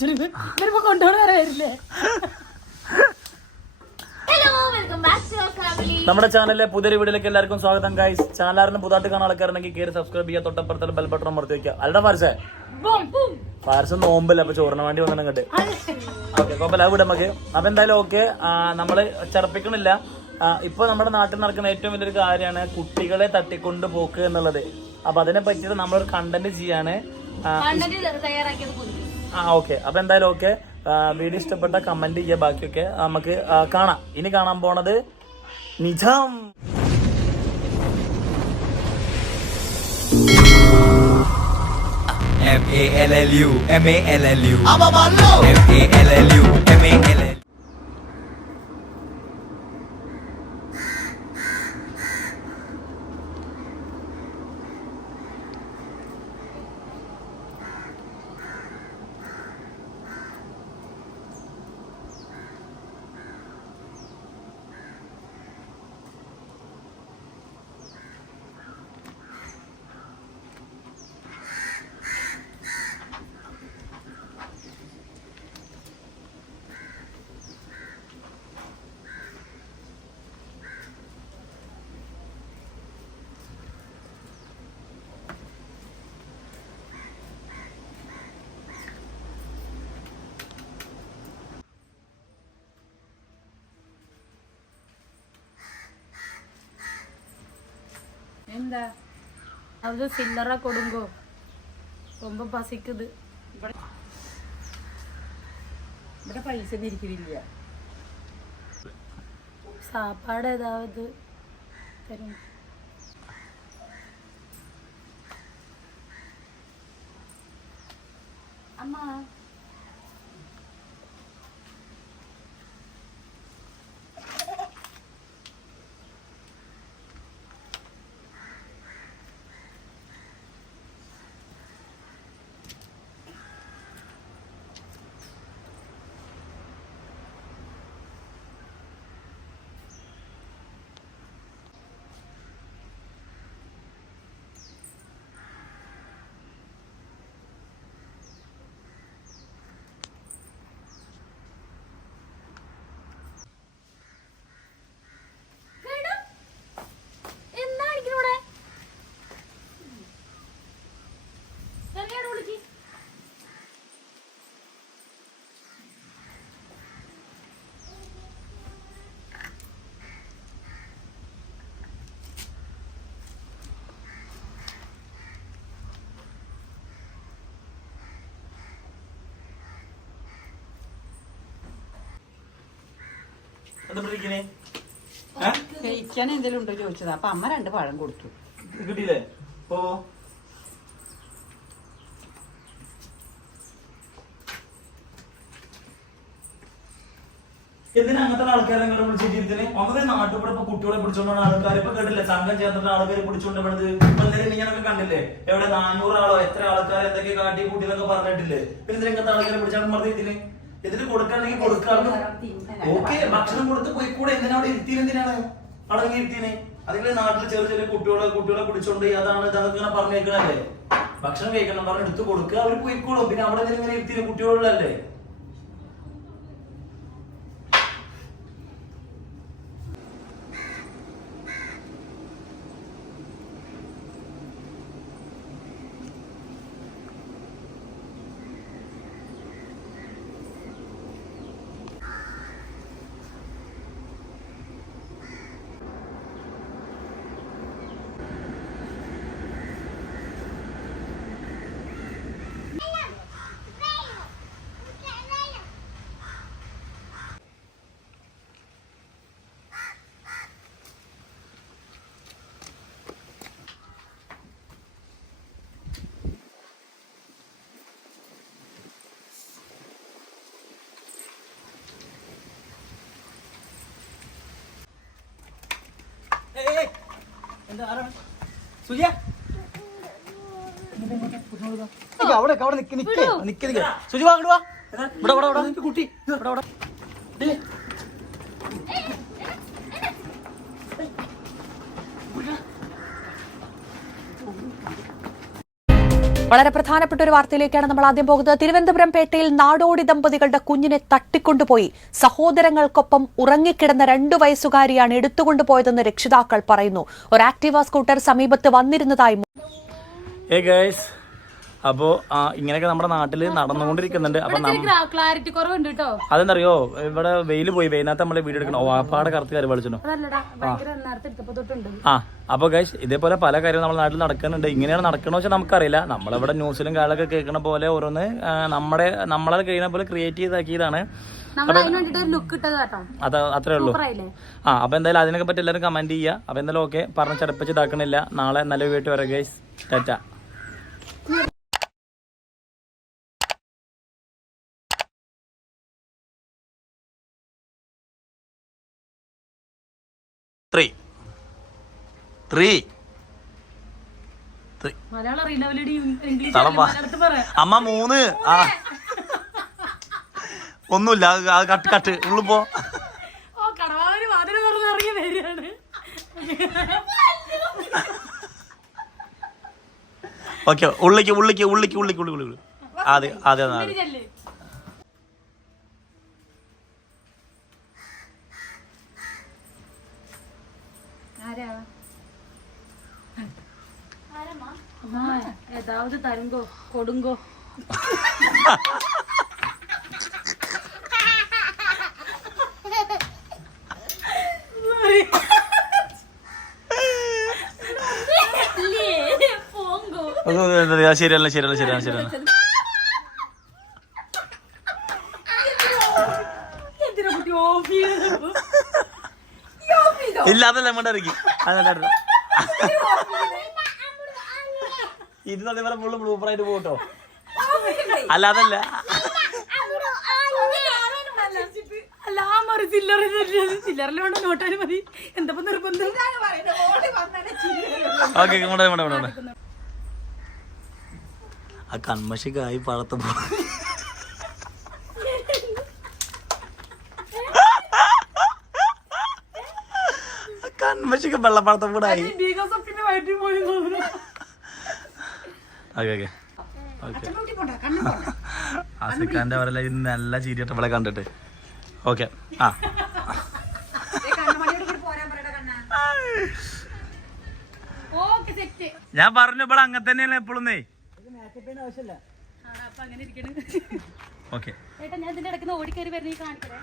കൊണ്ടുപോകണ നമ്മുടെ ചാനലിലെ പുതിയ വീഡിയോയിലേക്ക് എല്ലാവർക്കും സ്വാഗതം ഗൈസ് ചാനലാറിന് പുതുതായിട്ട് കാണാൻ ആൾക്കാരുണ്ടെങ്കിൽ കയറി സബ്സ്ക്രൈബ് ചെയ്യുക തൊട്ടപ്പുറത്തെ ബെൽ ബട്ടൺ അമർത്തി വെക്കുക. അല്ലെ ഫാർസേ? പാർസ ബൂം. ഫാർസ് നോമ്പല്ല അപ്പൊ ചോറിന് വേണ്ടി വന്നിട്ട് ഇങ്ങോട്ട്. ഓക്കെ കുഴപ്പമില്ല അത് വിടാം നമുക്ക്. അപ്പൊ എന്തായാലും ഓക്കെ നമ്മൾ ചെറുപ്പിക്കണില്ല. ഇപ്പൊ നമ്മുടെ നാട്ടിൽ നടക്കുന്ന ഏറ്റവും വലിയൊരു കാര്യമാണ് കുട്ടികളെ തട്ടിക്കൊണ്ട് പോക്ക് എന്നുള്ളത്. അപ്പൊ അതിനെ പറ്റിയിട്ട് നമ്മളൊരു കണ്ടന്റ് ചെയ്യാണ്. തയ്യാറാക്കിയത് ആ ഓക്കെ അപ്പൊ എന്തായാലും ഓക്കെ വീഡിയോ ഇഷ്ടപ്പെട്ട കമന്റ് ചെയ്യുക. ബാക്കിയൊക്കെ നമുക്ക് കാണാം. ഇനി കാണാൻ പോണത് നിജം. M A L L U M A L L U. M A L L U M A L L എന്താ അത് സില്ലറ കൊടുങ്കോ ரொம்ப പസിക്കുത് ഇവിടെ പൈസ ഒന്നും ഇരിക്കുന്നില്ല സാപ്പാട് ഏതാവത് തരും അമ്മ എന്താ കഴിക്കാൻ എന്തെങ്കിലും ഉണ്ടോ ചോദിച്ചത്. അപ്പൊ അമ്മ രണ്ട് പഴം കൊടുത്തു. കിട്ടിയില്ലേ? ഓ എന്തിനാ അങ്ങനത്തെ ആൾക്കാരെ ഇങ്ങനെ വിളിച്ചിരിക്കുന്നതിന് ഒന്നതേ നാട്ടുകൂടെ ഇപ്പൊ കുട്ടികളെ പിടിച്ചോണ്ടാണ് ആൾക്കാർ ഇപ്പൊ കേട്ടില്ല? സംഘം ചേർന്നിട്ട് ആൾക്കാരെ പിടിച്ചോണ്ട് ഇപ്പൊ എന്തെങ്കിലും ഇങ്ങനൊക്കെ കണ്ടില്ലേ? എവിടെ നാനൂറ് ആളോ എത്ര ആൾക്കാർ എന്തൊക്കെ കാട്ടി കൂട്ടി എന്നൊക്കെ പറഞ്ഞിട്ടില്ലേ? പിന്നെ ഇങ്ങനത്തെ ആൾക്കാരെ പിടിച്ചാണ് ഇതിന്. ഇതിന് കൊടുക്കാണെങ്കിൽ കൊടുക്കാറുണ്ട്. ഓക്കെ ഭക്ഷണം കൊടുത്ത് പോയിക്കൂടെ എന്തിനാ അവിടെ ഇരുത്തിയത് എന്തിനാണ്? അവിടെ ഇരുത്തിനെ അതിന്റെ നാട്ടിൽ ചെറിയ ചെറിയ കുട്ടികളെ കുട്ടികളെ പിടിച്ചോണ്ട് അതാണ് ഇതൊക്കെ ഇങ്ങനെ പറഞ്ഞേക്കണല്ലേ ഭക്ഷണം കഴിക്കണം പറഞ്ഞ് എടുത്ത് കൊടുക്കുക അവർ പോയിക്കോളും പിന്നെ അവിടെ ഇങ്ങനെ ഇരുത്തിന് കുട്ടികളിലല്ലേ അവിടെ അവിടെ നിക്ക് നിക്ക് നിക്ക് നിക്ക്. സുജി വാ അങ്ങോട്ട് വാ. ഇവിടെ ഇവിടെ ഇവിടെ. കുട്ടി. ഇവിടെ ഇവിടെ. വളരെ പ്രധാനപ്പെട്ട ഒരു വാർത്തയിലേക്കാണ് നമ്മൾ ആദ്യം പോകുന്നത്. തിരുവനന്തപുരം പേട്ടയിൽ നാടോടി ദമ്പതികളുടെ കുഞ്ഞിനെ തട്ടിക്കൊണ്ടുപോയി. സഹോദരങ്ങൾക്കൊപ്പം ഉറങ്ങിക്കിടന്ന രണ്ടു വയസ്സുകാരിയാണ് എടുത്തുകൊണ്ടുപോയതെന്ന് രക്ഷിതാക്കൾ പറയുന്നു. ഒരു ആക്ടിവ സ്കൂട്ടർ സമീപത്ത് വന്നിരുന്നതായി അപ്പോ ഇങ്ങനെയൊക്കെ നമ്മുടെ നാട്ടിൽ നടന്നുകൊണ്ടിരിക്കുന്നുണ്ട്. അപ്പൊ ക്ലാരിറ്റി കുറവുണ്ട് കേട്ടോ അതെന്തറിയോ? ഇവിടെ വെയിൽ പോയി. വൈകുന്നേരത്തെ നമ്മൾ വീഡിയോ എടുക്കണം ഓ ആപ്പാടെ കറുത്ത് കയറി വിളിച്ചു ആ. അപ്പോൾ ഗൈസ് ഇതേപോലെ പല കാര്യങ്ങളും നമ്മുടെ നാട്ടിൽ നടക്കുന്നുണ്ട്. ഇങ്ങനെയാണ് നടക്കണമെന്ന് വെച്ചാൽ നമുക്കറിയില്ല. നമ്മളിവിടെ ന്യൂസിലും കാലൊക്കെ കേൾക്കണ പോലെ ഓരോന്ന് നമ്മുടെ നമ്മളെ കഴിയുന്ന പോലെ ക്രിയേറ്റ് ചെയ്താക്കിയതാണ്. അത്രേ ഉള്ളൂ. ആ അപ്പൊ എന്തായാലും അതിനൊക്കെ പറ്റി എല്ലാവരും കമന്റ് ചെയ്യുക. അപ്പൊ എന്തായാലും ഓക്കെ പറഞ്ഞ് ചടപ്പിച്ച് ഇതാക്കണില്ല. നാളെ നല്ല വീട്ടിൽ വരാം ഗൈസ് ടാറ്റ. ത്രീ അമ്മ മൂന്ന്. ആ. ഒന്നുമില്ല അത് കട്ട് കട്ട്. ഉള്ളു പോ. ഓക്കെ ഉള്ളിക്ക് ഉള്ളിക്ക് ഉള്ളിക്ക് ഉള്ളിക്ക് ഉള്ളി ഉള്ളി അതെ അതെ അതെ ചെല്ല്. അമ്മ, തരുങ്കോ കൊടുങ്കോ പോങ്കോ ശരിയല്ല ശരിയല്ല ഓഫ് ചെയ്തത്? ഇല്ല അതല്ല നമ്മുടെ ഇറക്കി. അതല്ല ഇരുന്ന് അതേപോലെ ഫുള്ള് ബ്ലൂപ്പർ ആയിട്ട് പോട്ടോ. അല്ല അതല്ല മതി. എന്താ നിർബന്ധം? ഓക്കെ ആ കൺമഷിക്കായി പഴത്ത പോ ആ കൺമഷിക്ക് വെള്ളപ്പഴത്തം കൂടെ ആയി ബീഗോസപ്പിന്റെ വയറ്റിൽ പോയി തോന്നുന്നു ഓക്കെ ഓക്കെ ആസിഖാന്റെ അവരെല്ലാം ഇന്ന് നല്ല ചീരിയിട്ട് അവളെ കണ്ടിട്ട്. ഓക്കെ. ആ. ഞാൻ പറഞ്ഞു ഇവിടെ അങ്ങനെ തന്നെയല്ലേ എപ്പോഴും ഓക്കെ. ഓടിക്കയറി വരുന്ന ഈ കാണിക്കണേ